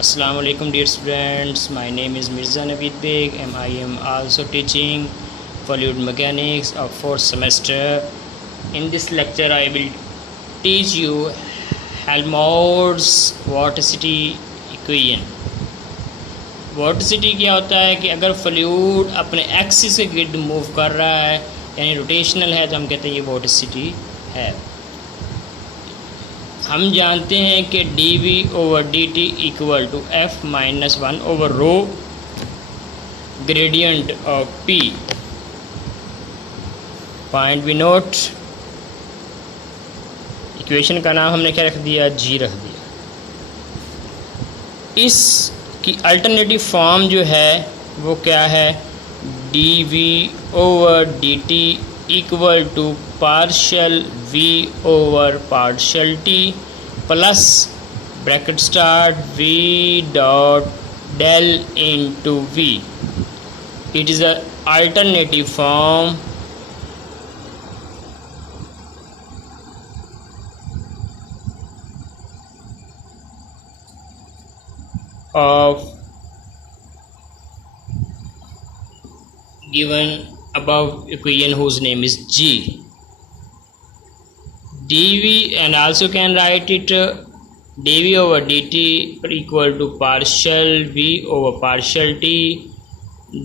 Assalamu alaikum dear students, my name is Mirza Naveed Beg and I am also teaching fluid mechanics of 4th semester. In this lecture I will teach you Helmholtz vorticity equation. Vorticity क्या होता है कि अगर fluid अपने axis के गिर्द move कर रहा है यानी रोटेशनल है तो हम कहते हैं ये vorticity है। हम जानते हैं कि dv/dt equal to f-1/ρ gradient of p। Point we note, equation का नाम हमने क्या रख दिया, g रख दिया। इसकी अल्टरनेटिव फॉर्म जो है वो क्या है, dv/dt equal to partial v over partial t plus bracket start v dot del into v। It is a alternative form of given above equation whose name is g. dv and also can write it dv/dt equal to partial v over partial t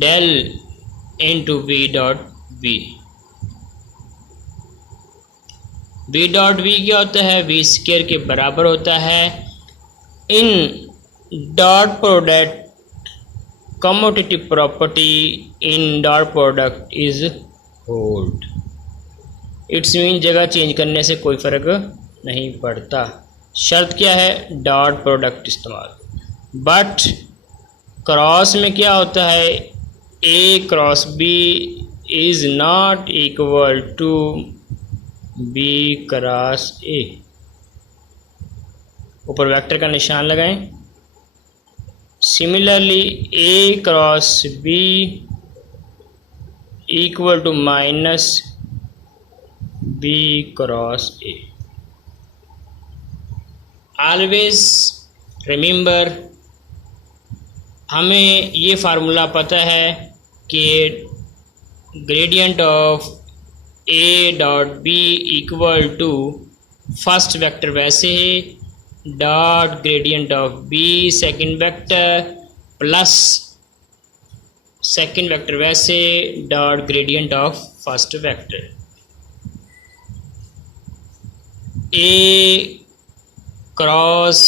del into v dot v। v dot v क्या होता है, v square के बराबर होता है in dot product commutative property in dot product is hold. It's mean जगह change करने से कोई फ़र्क नहीं पड़ता, शर्त क्या है, डॉट प्रोडक्ट इस्तेमाल। बट क्रॉस में क्या होता है, a cross b is not equal to b cross a. ऊपर वेक्टर का निशान लगाएं। Similarly a cross b equal to minus b cross a. Always remember, हमें ये फार्मूला पता है कि gradient of a dot B equal to first vector वैसे है dot gradient of b second vector plus second vector वैसे dot gradient of first vector. A cross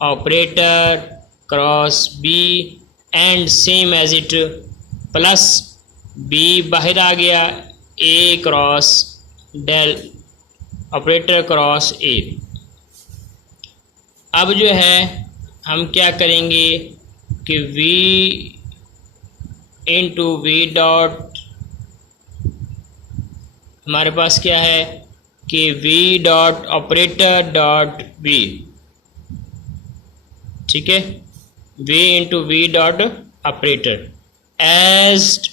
operator cross b and same as it plus b बाहर आ गया, a cross del operator cross a. अब जो है हम क्या करेंगे कि v इंटू वी डॉट, हमारे पास क्या है कि v dot operator dot v, ठीक है, v into v dot operator as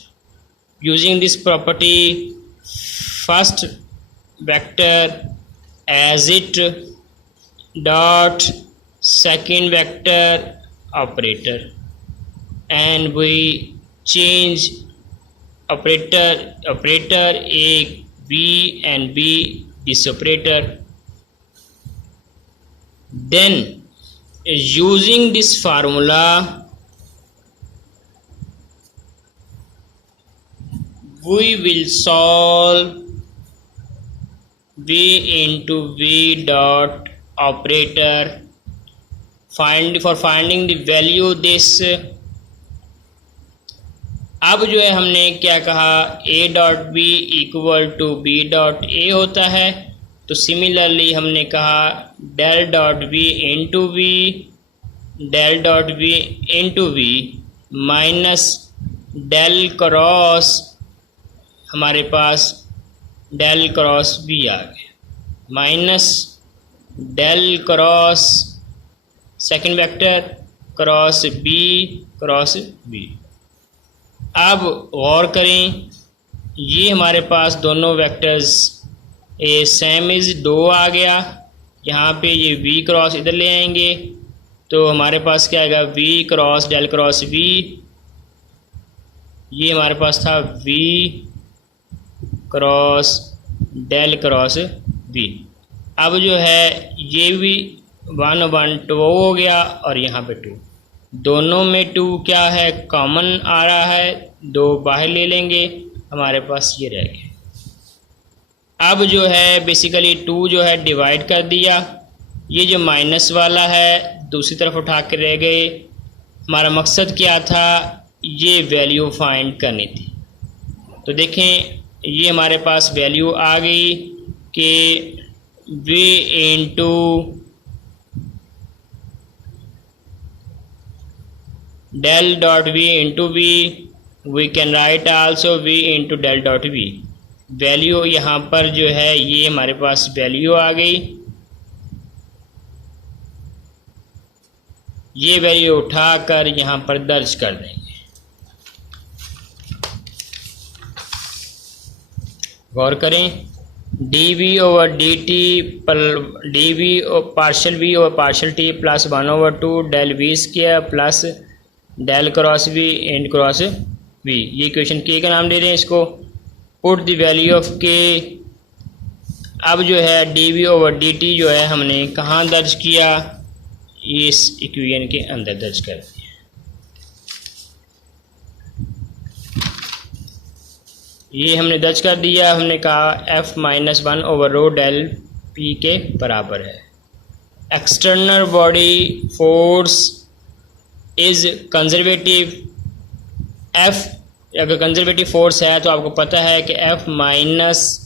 using this property first vector as it dot second vector operator and we change operator a v and b this operator, then using this formula we will solve v into v dot operator for finding the value this। अब जो है हमने क्या कहा, a dot B equal to B dot A होता है, तो similarly हमने कहा del dot B into V del dot B into V minus del cross, हमारे पास डेल क्रॉस बी आ गया minus del cross second vector cross B. अब गौर करें, ये हमारे पास दोनों वेक्टर्स ए सेम इज 2 आ गया, यहाँ पे ये v क्रॉस इधर ले आएंगे तो हमारे पास क्या आएगा, v cross del cross v, ये हमारे पास था v cross del cross v। अब जो है ये भी 1 1 2 हो गया और यहाँ पे 2, दोनों में 2 क्या है, कॉमन आ रहा है, 2 बाहर ले लेंगे, हमारे पास ये रह गया। अब जो है बेसिकली 2 जो है डिवाइड कर दिया, ये जो माइनस वाला है दूसरी तरफ उठा के रह गए। हमारा मकसद क्या था, ये वैल्यू फाइंड करनी थी। तो देखें ये हमारे पास वैल्यू आ गई कि v into del dot v into v, we can write also v into del dot v। Value यहाँ पर जो है ये हमारे पास वैल्यू आ गई, ये वैल्यू उठाकर यहाँ पर दर्ज कर देंगे। गौर करें, dv over dt dv partial v over partial t plus 1/2 del v square plus del cross v and cross v, ये इक्वेशन के का नाम दे रहे हैं इसको। Put the value of k, अब जो है dv ओवर dt जो है हमने कहाँ दर्ज किया, इस इक्वेशन के अंदर दर्ज कर दिया। ये हमने दर्ज कर दिया, हमने कहा f minus 1 over rho del p के बराबर है। External body force is conservative, f अगर कंजर्वेटिव फोर्स है तो आपको पता है कि f minus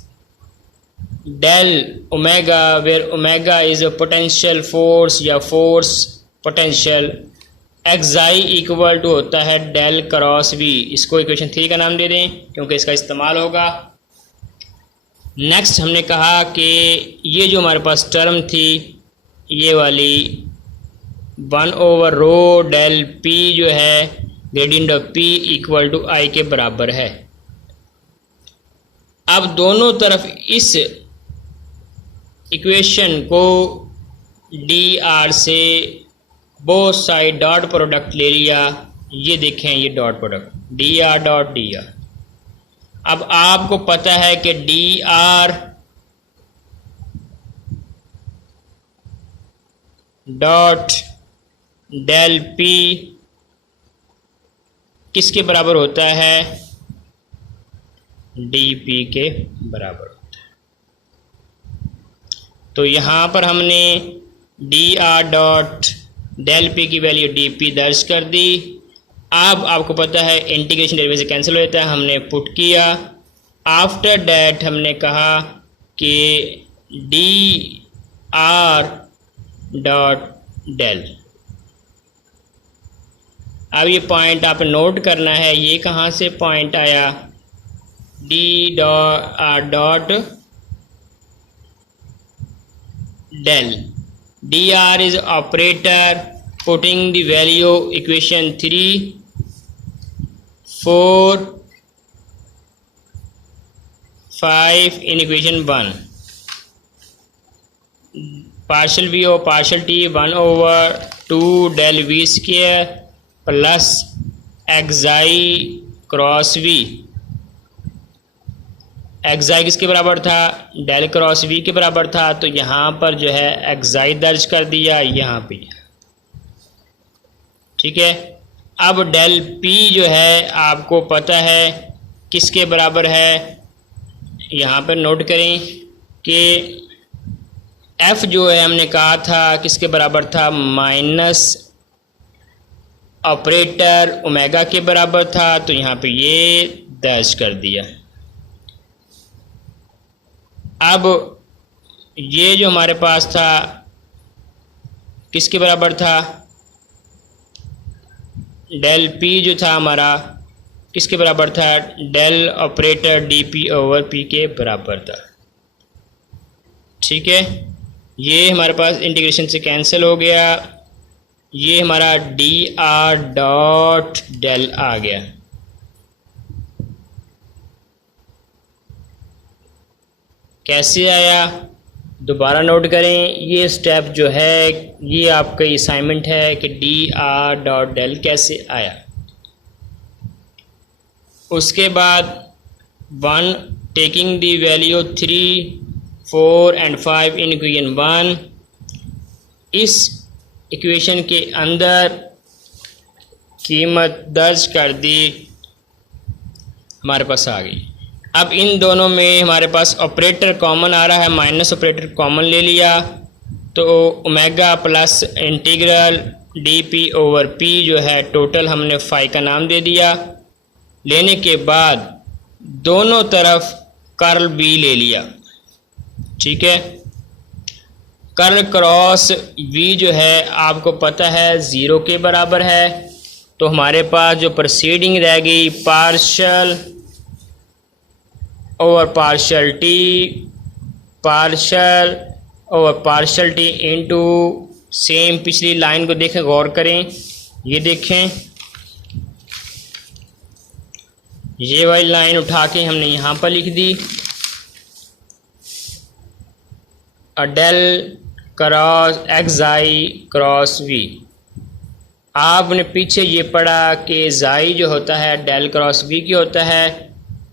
del omega, where omega is a potential force या force potential, xi equal to होता है डेल क्रॉस v। इसको इक्वेशन 3 का नाम दे दें क्योंकि इसका इस्तेमाल होगा। नेक्स्ट हमने कहा कि ये जो हमारे पास टर्म थी ये वाली 1 ओवर रो डेल p जो है gradient of p equal to i के बराबर है। अब दोनों तरफ इस इक्वेशन को dr से बोथ साइड डॉट प्रोडक्ट ले लिया, ये देखें ये dot product dr dot dr। अब आपको पता है कि dr डॉट डेल p किसके बराबर होता है, dp के बराबर होता है। तो यहाँ पर हमने dr डॉट डेल p की वैल्यू dp दर्ज कर दी। अब आपको पता है इंटीग्रेशन डेरिवेटिव से कैंसिल हो जाता है, हमने पुट किया। आफ्टर दैट हमने कहा कि dr डॉट डेल, अब ये पॉइंट आप नोट करना है, ये कहाँ से पॉइंट आया, dr del, dr is operator, putting the value equation 3 4 5 in equation 1, partial v over partial t 1 over 2 del v square plus एक्साई cross v। एक्साई किसके बराबर था, डेल क्रॉस v के बराबर था, तो यहाँ पर जो है एक्साई दर्ज कर दिया यहाँ पे, ठीक है। अब डेल p जो है आपको पता है किसके बराबर है, यहाँ पर नोट करें कि f जो है हमने कहा था किसके बराबर था, माइनस ऑपरेटर ओमेगा के बराबर था, तो यहाँ पे ये दर्ज कर दिया। अब ये जो हमारे पास था किसके बराबर था, डेल p जो था हमारा किसके बराबर था, del operator dp over p के बराबर था, ठीक है। ये हमारे पास इंटीग्रेशन से कैंसिल हो गया, ये हमारा dr डॉट डेल आ गया। कैसे आया, दोबारा नोट करें, ये स्टेप जो है ये आपका असाइनमेंट है कि dr.del कैसे आया। उसके बाद 1 taking the value 3, 4 and 5 in equation 1, इस इक्वेशन के अंदर कीमत दर्ज कर दी, हमारे पास आ गई। अब इन दोनों में हमारे पास ऑपरेटर कॉमन आ रहा है, माइनस ऑपरेटर कॉमन ले लिया तो omega plus integral D P over P जो है टोटल हमने फाई का नाम दे दिया। लेने के बाद दोनों तरफ कर्ल बी ले लिया, ठीक है। कर्ल क्रॉस वी जो है आपको पता है 0 के बराबर है, तो हमारे पास जो प्रोसीडिंग रह गई partial over partial T into same पिछली लाइन को देखें, गौर करें, ये देखें, ये वाली लाइन उठा के हमने यहाँ पर लिख दी, del cross xi cross v. आपने पीछे ये पढ़ा कि जाई जो होता है डेल क्रॉस वी की होता है,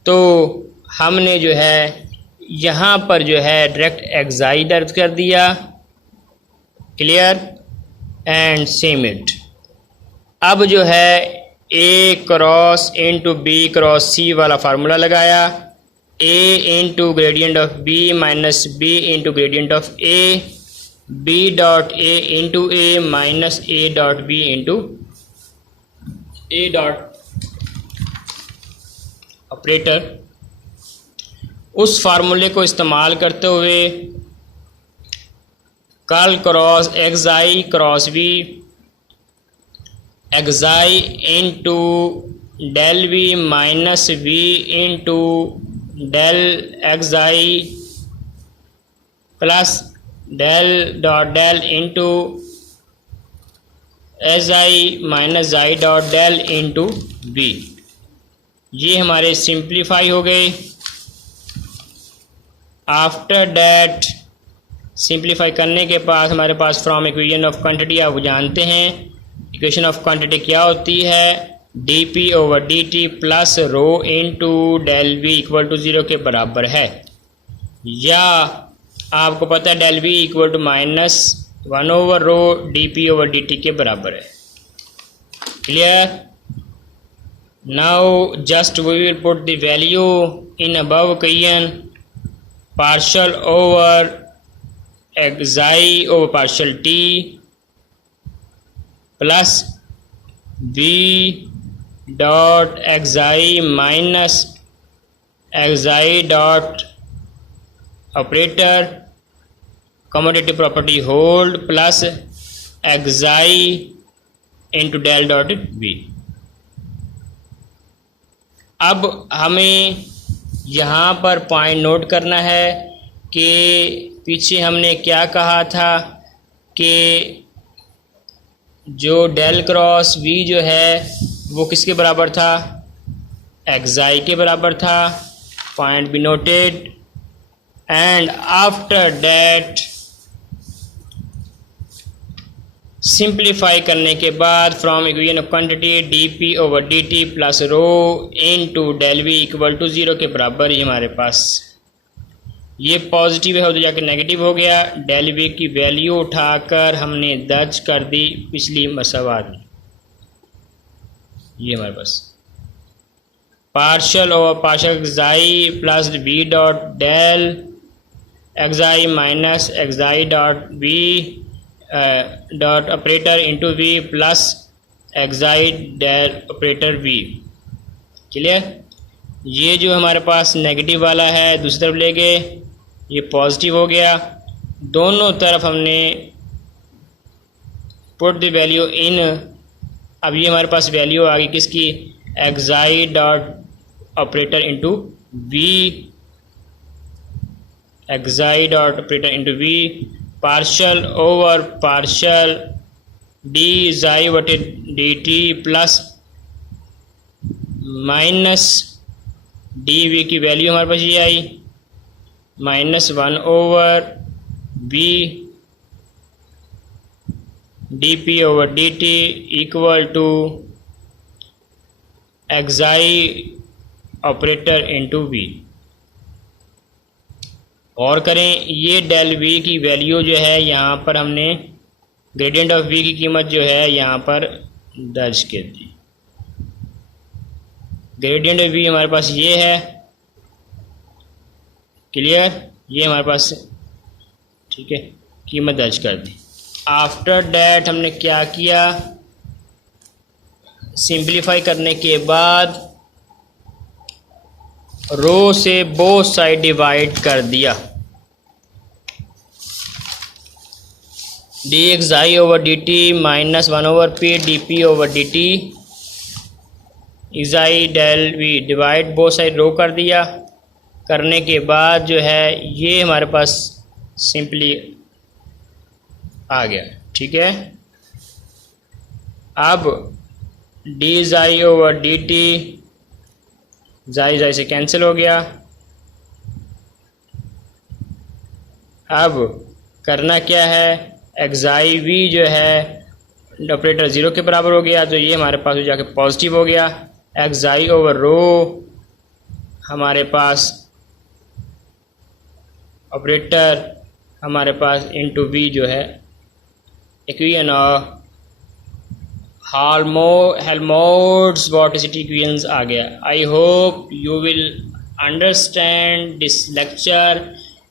तो हमने जो है यहाँ पर जो है डायरेक्ट एक्साई दर्ज कर दिया, क्लियर एंड सेम इट। अब जो है a cross into b cross c वाला फार्मूला लगाया, a into gradient of b minus b into gradient of a, b dot a into a minus a dot B into a dot operator. उस फार्मूले को इस्तेमाल करते हुए curl cross xi cross v, xi into del v minus v into del xi plus del dot del into xi minus i dot del into B, ये हमारे simplify हो गए। After that simplify करने के बाद हमारे पास from equation of quantity, आप जानते हैं इक्वेशन ऑफ क्वांटिटी क्या होती है, D P over D T plus rho into del V equal to 0 के बराबर है, या आपको पता है del V equal to minus 1 over rho D P over D T के बराबर है, clear. Now just we will put the value in above equation, partial over xi over partial T plus b dot xi minus xi dot operator commutative property hold plus xi into del dot b. अब हमें यहाँ पर point note करना है कि पीछे हमने क्या कहा था कि जो डेल क्रॉस वी जो है वो किसके बराबर था, एक्साई के बराबर था, point be noted. And after that simplify करने के बाद from equation of quantity D P over D T plus rho into del V equal to 0 के बराबर ही हमारे पास ये पॉजिटिव है, तो जाकर नेगेटिव हो गया। डेल वी की वैल्यू उठाकर हमने दर्ज कर दी पिछली मसावात में, ये हमारे पास partial over partial xi plus b dot del xi minus xi dot b dot operator into v plus xi del operator v, clear. ये जो हमारे पास नेगेटिव वाला है दूसरी तरफ ले गए, ये पॉजिटिव हो गया। दोनों तरफ हमने पुट द वैल्यू इन, अब ये हमारे पास वैल्यू आ गई किसकी, xi dot operator into v, xi dot operator into v, partial over partial d xi वटे d T plus minus d v की वैल्यू हमारे पास ये आई -1 over v dp over dt equal to xi operator into v। और करें, ये del v की वैल्यू जो है यहाँ पर हमने ग्रेडियंट ऑफ v की कीमत जो है यहाँ पर दर्ज कर दी। ग्रेडियंट ऑफ v हमारे पास ये है, क्लियर, ये हमारे पास, ठीक है, कीमत दर्ज कर दी। आफ्टर दैट हमने क्या किया, सिंप्लीफाई करने के बाद रो से बोथ साइड डिवाइड कर दिया। D xi over D t minus 1 over p d P over D t is i del v divide both side rho कर दिया। करने के बाद जो है ये हमारे पास सिंपली आ गया, ठीक है। अब डी जाई ओवर डी टी जाई जाई से कैंसिल हो गया। अब करना क्या है, एक्साई वी जो है ऑपरेटर 0 के बराबर हो गया, तो ये हमारे पास जाके पॉजिटिव हो गया। एक्साई ओवर रो हमारे पास ऑपरेटर हमारे पास इंटू वी जो है इक्वेशन हेल्महोल्ट्ज़ वॉर्टिसिटी इक्वेशंस आ गया। I hope you will understand this lecture,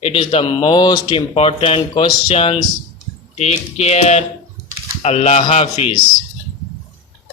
it is the most important questions. Take care, अल्लाह हाफिज़।